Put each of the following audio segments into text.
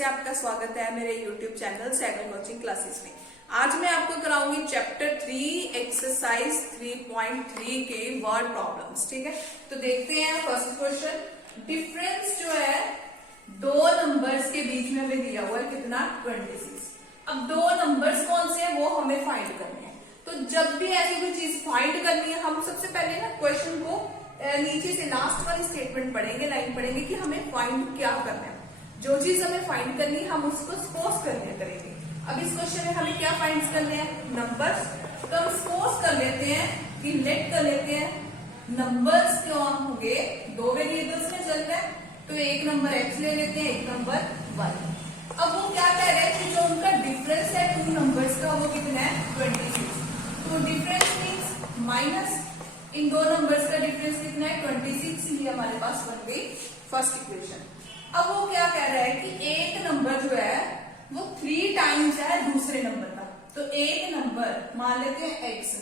से आपका स्वागत है मेरे YouTube channel Sehgal coaching classes में। आज मैं आपको कराऊंगी चैप्टर 3 एक्सरसाइज 3.3 के वर्ड प्रॉब्लम्स। ठीक है, तो देखते हैं फर्स्ट क्वेश्चन। डिफरेंस जो है दो नंबर्स के बीच में हमें दिया हुआ है कितना 26। अब दो नंबर्स कौन से हैं वो हमें फाइंड करने हैं। तो जब भी ऐसी कोई चीज फाइंड करनी है हम सबसे पहले ना क्वेश्चन को नीचे से लास्ट वाली स्टेटमेंट पढ़ेंगे, लाइन पढ़ेंगे कि हमें फाइंड क्या करना है। जो चीज हमें फाइंड करनी है हम उसको सपोज करने करेंगे। अब इस क्वेश्चन में हमें क्या फाइंड करने हैं, नंबर्स। तो हम सपोज कर लेते हैं कि लेट कर लेते हैं नंबर्स क्या होंगे, दो वेरिएबल्स में चल रहे हैं, तो एक नंबर एक्स ले लेते हैं, एक नंबर वाई। अब वो क्या कह रहे हैं कि जो उनका डिफरेंस है टू नंबर्स का वो कितना है 26। तो डिफरेंस मीन्स माइनस इन दो नंबर्स का डिफरेंस कितना है 26। ये हमारे पास बन गई फर्स्ट इक्वेशन। अब वो क्या कह रहा है कि एक नंबर जो है वो 3 टाइम्स है दूसरे नंबर का। तो एक नंबर मान लेते हैं x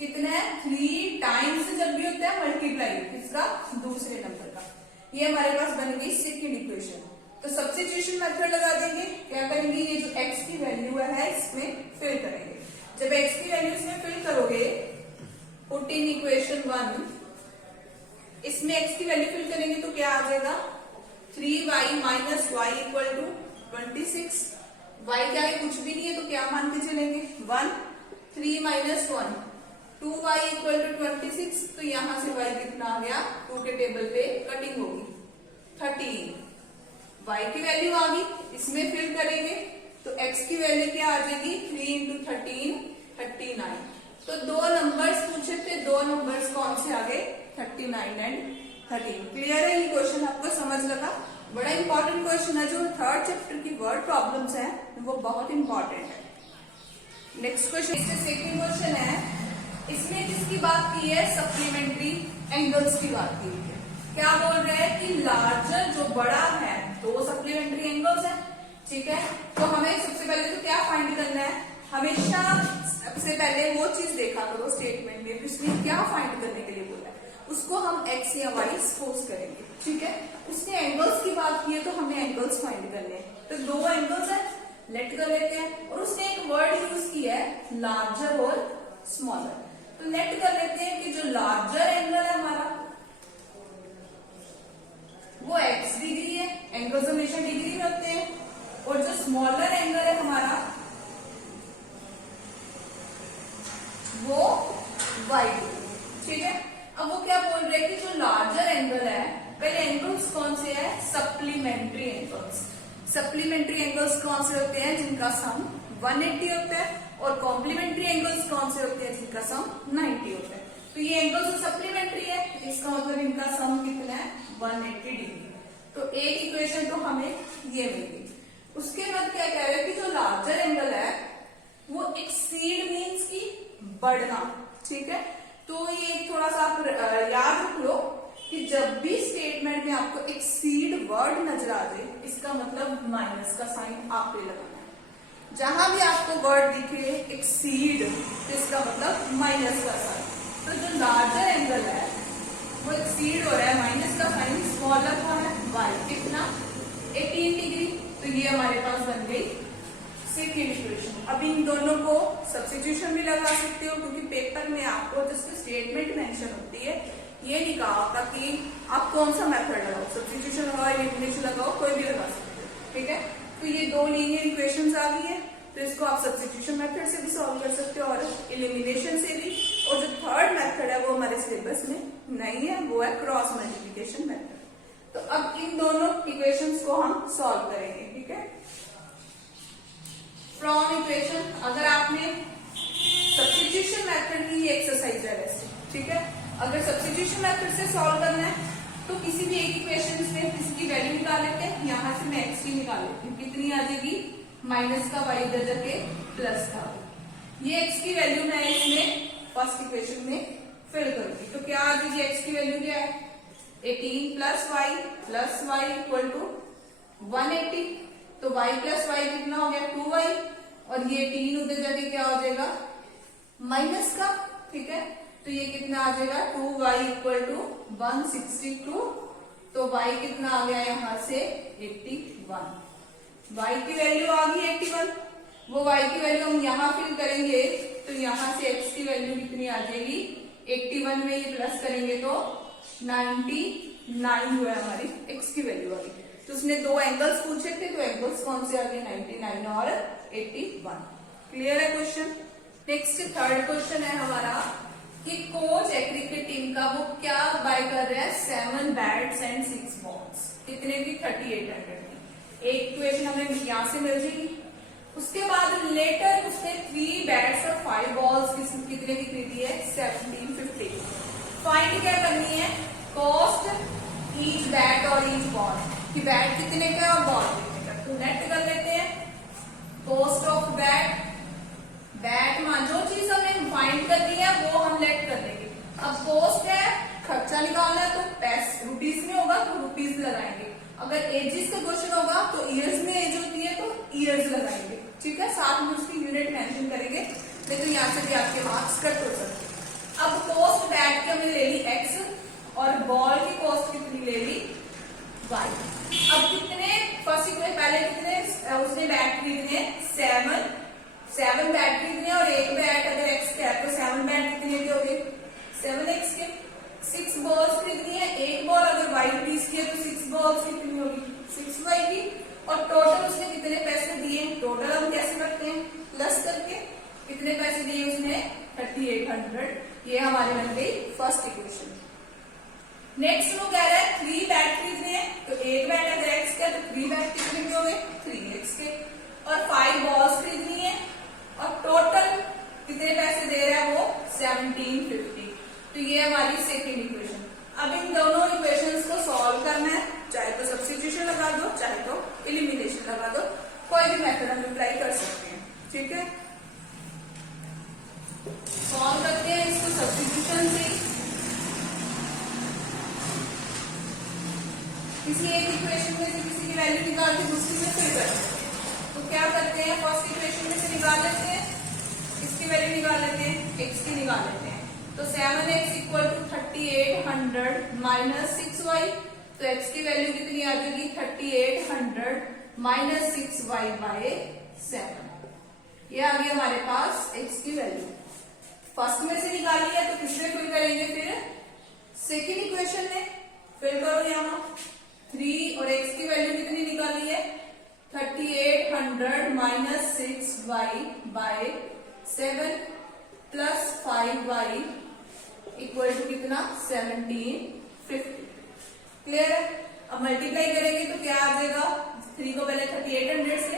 कितना है 3 टाइम्स जब भी होता है मल्टीप्लाई किसका, दूसरे नंबर का। ये हमारे पास बन गई सेकंड इक्वेशन। तो सब्स्टिट्यूशन मेथड लगा देंगे। क्या करेंगे, ये जो x की वैल्यू है इसमें फिल करेंगे। जब x की वैल्यू इसमें फिल करोगे पुट इन इक्वेशन 1, इसमें x की वैल्यू फिल करेंगे तो क्या आ जाएगा 3y minus Y equal to 26। y क्या है, कुछ भी नहीं है, तो क्या मान के चलेंगे 1। 3 माइनस 1 2y इक्वल टू 26। तो यहां से y कितना आ गया, 2 के टेबल पे कटिंग होगी 13। y की वैल्यू आ गई, इसमें फिल करेंगे तो x की वैल्यू क्या आ जाएगी 3 इंटू 13 39। तो दो नंबर्स पूछे थे, दो नंबर्स कौन से आ गए 39 एंड 13। क्लियर है, ये क्वेश्चन आपको समझ लगा। बड़ा इंपॉर्टेंट क्वेश्चन है। जो थर्ड चैप्टर की वर्ड प्रॉब्लम्स है वो बहुत इंपॉर्टेंट है। नेक्स्ट क्वेश्चन, सेकंड क्वेश्चन है, इसमें किसकी बात की है, सप्लीमेंट्री एंगल्स की बात की है। क्या बोल रहे हैं कि लार्जर जो बड़ा है, दो सप्लीमेंट्री एंगल्स है। ठीक है, तो हमें सबसे पहले तो क्या फाइंड करना है, हमेशा सबसे पहले वो चीज देखा करो स्टेटमेंट में उसने क्या फाइंड करने के लिए बोला है, उसको हम x या y सपोज करेंगे। ठीक है, उसने एंगल्स की बात की है तो हमें एंगल्स फाइंड करने हैं। तो दो एंगल्स है, लेट कर लेते हैं। और उसने एक वर्ड यूज किया है लार्जर और स्मॉलर। तो लेट कर लेते हैं कि जो लार्जर एंगल है हमारा वो x डिग्री है, एंगल्स हमेशा डिग्री में होते हैं। और जो स्मॉलर एंगल है हमारा वो y डिग्री। ठीक है, अब वो क्या बोल रहे हैं कि जो लार्जर एंगल है, पहले एंगल्स कौन से है, सप्लीमेंट्री एंगल्स। सप्लीमेंट्री एंगल्स कौन से होते हैं, जिनका सम 180 होता है। और कॉम्प्लीमेंट्री एंगल्स कौन से होते हैं, जिनका सम 90 होता है। तो ये एंगल्स सप्लीमेंट्री है, इसका मतलब इनका सम कितना है 180 डिग्री। तो एक इक्वेशन तो हमें ये मिली। उसके बाद क्या कह रहे हैं कि जो लार्जर एंगल है वो एक्सीड मीन्स की बढ़ना। ठीक है, तो ये थोड़ा सा आप याद रख लो कि जब भी स्टेटमेंट में आपको एक्सीड वर्ड नजर आ जाए इसका मतलब माइनस का साइन आप पे लगाना है। जहां भी आपको वर्ड दिखे एक्सीड तो इसका मतलब माइनस का साइन। तो जो लार्जर एंगल है वो एक्सीड हो रहा है, माइनस का साइन। स्मॉलर कौन है, वाई, कितना 18 डिग्री। तो ये हमारे पास बन गई सेकेंड इक्वेशन। अब इन दोनों को सब्स्टिट्यूशन भी लगा सकते हो, क्योंकि पेपर में आपको जिसकी स्टेटमेंट मेंशन होती है ये नहीं कहा होता कि आप कौन सा मेथड लगाओ, सब्स्टिट्यूशन लगाओ, एलिमिनेशन लगाओ, कोई भी लगा सकते हो। ठीक है, तो ये दो लीनियर इक्वेशंस आ गई है, तो इसको आप सब्स्टिट्यूशन मेथड से भी सॉल्व कर सकते हो और एलिमिनेशन से भी। और जो थर्ड मेथड है वो हमारे सिलेबस में नहीं है, वो है क्रॉस मल्टीप्लिकेशन मेथड। तो अब इन दोनों इक्वेशंस को हम सॉल्व करेंगे। ठीक है, फ्रॉम इक्वेशन, अगर आपने सब्स्टिट्यूशन मेथड की एक्सरसाइज है वैसे। ठीक है, अगर सब्स्टिट्यूशन मेथड से सॉल्व करना है तो किसी भी एक इक्वेशन से किसी की वैल्यू निकाल लेते हैं। यहां से मैं x की निकाल लेती हूँ, कितनी आ जाएगी माइनस का y इधर जाके प्लस का। ये x की वैल्यू मैं इसमें फर्स्ट इक्वेशन में फिल करूंगी। तो क्या आ जाएगी, x की वैल्यू क्या है 18 प्लस y इक्वल टू 180। तो y प्लस वाई कितना हो गया 2y, और ये 3 उधर जाके क्या हो जाएगा माइनस का। ठीक है, तो ये कितना आ जाएगा 2y इक्वल टू 162। तो y कितना आ गया यहां से 81। y की वैल्यू आ गई 81, वो y की वैल्यू हम यहाँ फिल करेंगे तो यहाँ से x की वैल्यू कितनी आ जाएगी 81 में ये प्लस करेंगे तो 99 जो है हमारी x की वैल्यू आ गई। तो उसने दो एंगल्स पूछे थे, तो एंगल्स कौन से आ गए 99 और 81। क्लियर है क्वेश्चन। नेक्स्ट थर्ड क्वेश्चन है हमारा कि कोच एग्री की टीम का वो क्या बाय कर रहा है 7 बैट्स एंड 6 बॉल्स, कितने की 3800 की। एक इक्वेशन हमें यहाँ से मिल जाएगी। उसके बाद लेटर उसने 3 बैट्स और 5 बॉल्स कितने की खरीदी है 1750। फाइंड क्या करनी है कॉस्ट ईच बैट और ईच बॉल, कि बैट कितने का और बॉल कितने का। तो नेट कर लेते हैं कॉस्ट ऑफ बैट, बैट मान जो चीज हमें फाइंड करनी है वो हम लेट कर लेंगे। अब कॉस्ट है खर्चा निकालना है तो रुपीज में होगा तो रुपीज लगाएंगे। अगर एजिस का क्वेश्चन होगा तो ईयर्स में एज होती है तो ईयर्स लगाएंगे। ठीक है, साथ में उसकी यूनिट मेंशन करेंगे, नहीं तो यहाँ से भी आपके मार्क्स कट हो सकते हैं। अब कॉस्ट बैट की हमने ले ली x और बॉल की कॉस्ट कितनी ले ली y। अब कितने फर्स्ट इक्वेशन पहले कितने उसने बैट खरीदने 7 बैट खरीदने और एक बैट अगर x का है तो 7 बैट कितने के हो गए 7x के। 6 बॉल्स खरीदनी है, एक बॉल अगर y रुपीज की है तो 6 बॉल्स कितनी होगी 6y की। और टोटल उसने कितने पैसे दिए, टोटल हम कैसे करते हैं प्लस करके, कितने पैसे दिए उसने 3800। ये हमारे बन गई फर्स्ट इक्वेशन। नेक्स्ट वो कह रहा है 3 बैट खरीदने हैं, तो एक बैट अगर x का तो 3 बैट कितने के हो गए 3x के। और 5 बॉल्स खरीदनी है और टोटल कितने पैसे दे रहा है वो 1750। तो ये हमारी सेकेंड इक्वेशन। अब इन दोनों इक्वेशंस को सॉल्व करना है, चाहे तो सब्स्टिट्यूशन लगा दो चाहे तो एलिमिनेशन लगा दो, कोई भी मेथड हम अप्लाई कर सकते हैं। ठीक है, सॉल्व करते हैं इसको सब्स्टिट्यूशन से। किसी एक इक्वेशन में से किसी की वैल्यू निकाल के दूसरी में फिल करते हैं। तो क्या करते हैं फर्स्ट इक्वेशन में से निकाल लेते हैं, इसकी वैल्यू निकाल लेते हैं, x की निकाल लेते हैं। तो 7x equal to 3800 minus 6y, तो x की वैल्यू कितनी आ जाएगी 3800 माइनस 6y बाय 7। ये आ गई हमारे पास x की वैल्यू। फर्स्ट में से निकाली है तो किसमें फिल करेंगे फिर सेकेंड इक्वेशन में फिल करो। यहाँ 3 और x की वैल्यू कितनी निकाली है 3800 minus 6y by 7 plus 5y equal to कितना 1750। क्लियर है। अब मल्टीप्लाई करेंगे तो क्या आ जाएगा 3 को पहले 3800 से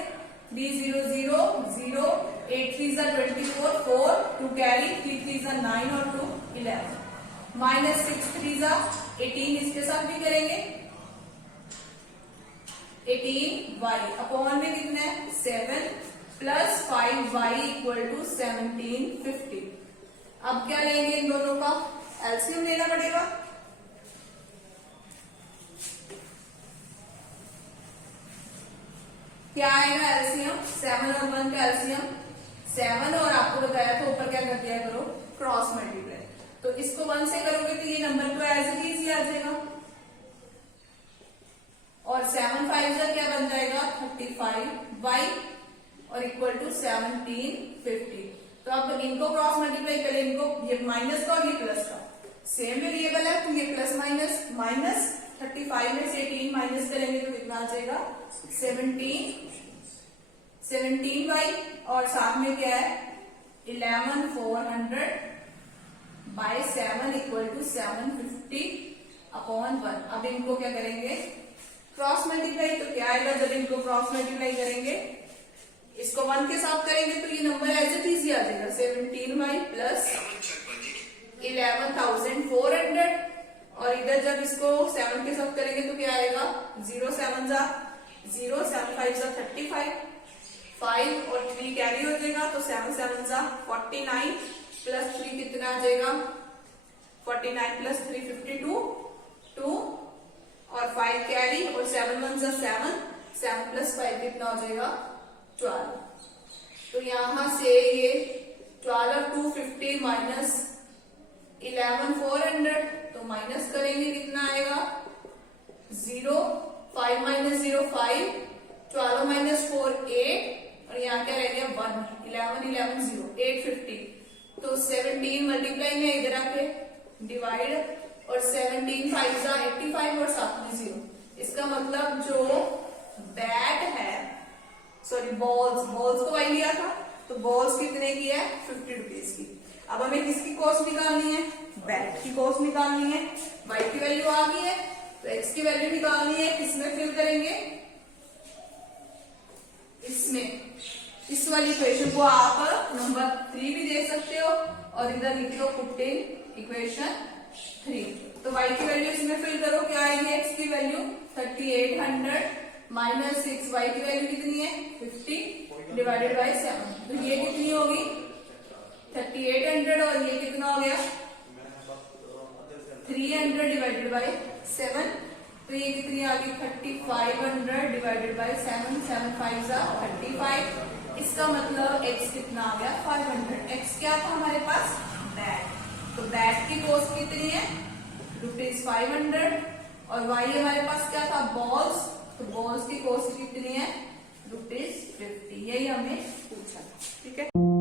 3 0 0 0 8 3 24 4 2 कैरी 3 3 9 और 2 11 माइनस 6 3 18 इसके साथ भी करेंगे 18y अपॉन में कितना है 7 प्लस 5y इक्वल टू 1750। अब क्या लेंगे इन दोनों का एलसीएम लेना पड़ेगा। क्या आएगा एलसीएम 7 और 1 का एलसीएम 7 और आपको बताया तो ऊपर क्या कर दिया करो क्रॉस मल्टीप्लाई। तो इसको 1 से करोगे तो ये नंबर तो एज इट इज ही आ जाएगा और 7 5 का क्या बन जाएगा 35y और इक्वल टू 1750। तो अब इनको क्रॉस मल्टीप्लाई करें, इनको ये माइनस का और ये प्लस का सेम वेरिएबल है तो ये प्लस माइनस माइनस 35 में से 18 माइनस करेंगे तो कितना आ जाएगा 17y और साथ में क्या है 11400 बाय 7 इक्वल टू 750 अपॉन 1। अब इनको क्या करेंगे क्रॉस मल्टीप्लाई, तो क्या आएगा जब इनको क्रॉस मल्टीप्लाई करेंगे इसको 1 के साथ करेंगे तो ये नंबर एज इट इज आ जाएगा 17y प्लस 11,400 और इधर जब इसको 7 के साथ करेंगे तो क्या आएगा 0 7 जा 0 7 5 जा 35 5 और 3 कैरी हो जाएगा तो 7 7 जा 49 प्लस 3 कितना आ जाएगा 49 प्लस 3 52 2 और 5 कैरी और 7 1 जा 7 7 प्लस 5 कितना हो जाएगा 12। तो यहां से ये 12,250 माइनस 11,400 तो माइनस करेंगे कितना आएगा 0 5 माइनस 0 5 12 माइनस 4 8 और यहाँ क्या रह गया 1, 11 11 0, 850। तो 17 मल्टीप्लाई में इधर आके डिवाइड और 17 5 85 और साथ में 0। इसका मतलब जो बैट है, सॉरी बॉल्स को वाई लिया था, तो बॉल्स कितने की है 50 रुपीज की। अब हमें किसकी कॉस्ट निकालनी है, बैट की कॉस्ट निकालनी है। वाई की वैल्यू आ गई है तो एक्स की वैल्यू निकालनी है। किसमें फिल करेंगे, इसमें। इस वाली इक्वेशन को आप नंबर 3 भी दे सकते हो और इधर लिख दो पुट इन इक्वेशन 3। तो y की वैल्यू इसमें फिल करो, क्या आएगी x की वैल्यू 3800 माइनस 6, y की वैल्यू कितनी है 50 डिवाइडेड बाई 7। तो ये कितनी होगी 3800 और ये कितना हो गया 300 डिवाइडेड बाई 7। तो ये कितनी आ गई 3500 डिवाइडेड बाई 7, 7 5 35। इसका मतलब x कितना आ गया 500। x क्या था हमारे पास, बैट। तो बैट की कॉस्ट कितनी है ₹500 और y हमारे पास क्या था बॉल्स। तो बॉल्स की कॉस्ट कितनी है ₹50। यही हमें पूछा था, ठीक है।